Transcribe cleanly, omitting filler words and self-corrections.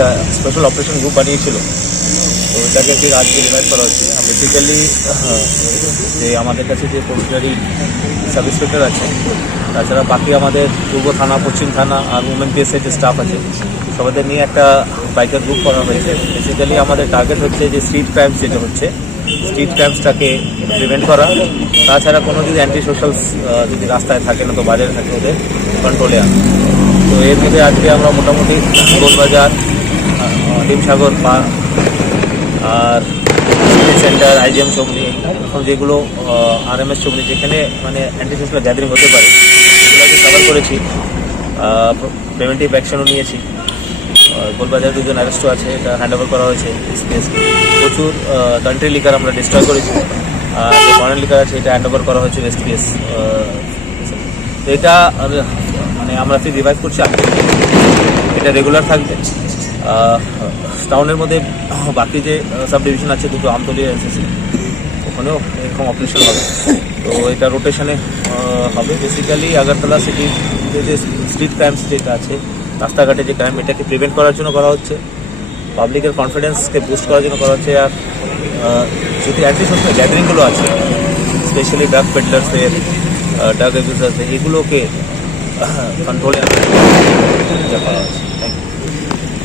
একটা special operation group বানিয়েছিল, তো এটাকে ঠিক আজকে রিভাইভ করা হচ্ছে। বেসিক্যালি যে আমাদের কাছে যে ফৌজদারি সাব ইন্সপেক্টর আছে, তাছাড়া বাকি আমাদের পূর্ব থানা, পশ্চিম থানা আর উমেন পিএসের যে স্টাফ আছে, সবাইদের নিয়ে একটা বাইকার গ্রুপ করা হয়েছে। বেসিক্যালি আমাদের টার্গেট হচ্ছে যে স্ট্রিট ক্রাইমস যেটা হচ্ছে, স্ট্রিট ক্রাইমসটাকে প্রিভেন্ট করা। তাছাড়া কোনো যদি অ্যান্টি সোশ্যালস যদি রাস্তায় থাকে না তো বাজারে থাকে, ওদের কন্ট্রোলে আনা। তো এর মধ্যে আজকে আমরা মোটামুটি গোলবাজার, ডিমসাগর আর সিটি সেন্টার, আইজিএম চমনি, এখন যেগুলো আরএমএস চমনি, যেখানে মানে অ্যান্টি সোশ্যাল গ্যাদারিং হতে পারে, সেগুলোকে কভার করেছি। প্রিভেন্টিভ অ্যাকশনও নিয়েছি। গোলবাজার 2জন অ্যারেস্টও আছে, এটা হ্যান্ড ওভার করা হয়েছে এসপিএসকে। প্রচুর কান্ট্রি লিকার আমরা ডিস্ট্রয় করেছি, আর যে ফরেন লিকার আছে এটা হ্যান্ড ওভার করা হয়েছে এসপিএস। তো এটা মানে আমরা ফির রিভাইভ করছি, এটা রেগুলার থাকবে। টাউনের মধ্যে বাকি যে সাব ডিভিশন আছে, দুটো আমতলী এসএসসি, ওখানেও এরকম অপারেশন হবে। তো এটা রোটেশনে হবে। বেসিক্যালি আগরতলা সিটির যে স্ট্রিট ক্রাইমস যেটা আছে, রাস্তাঘাটে যে ক্রাইম, এটাকে প্রিভেন্ট করার জন্য করা হচ্ছে, পাবলিকের কনফিডেন্সকে বুস্ট করার জন্য করা হচ্ছে। আর যদি অ্যান্টি সোশ্যাল গ্যাদারিংগুলো আছে, স্পেশালি ড্রাগ পেডলার্সদের, ড্রাগ অ্যাবিউজার্সদের, এগুলোকে কন্ট্রোলে আনার চেষ্টা করা হচ্ছে। Thank you.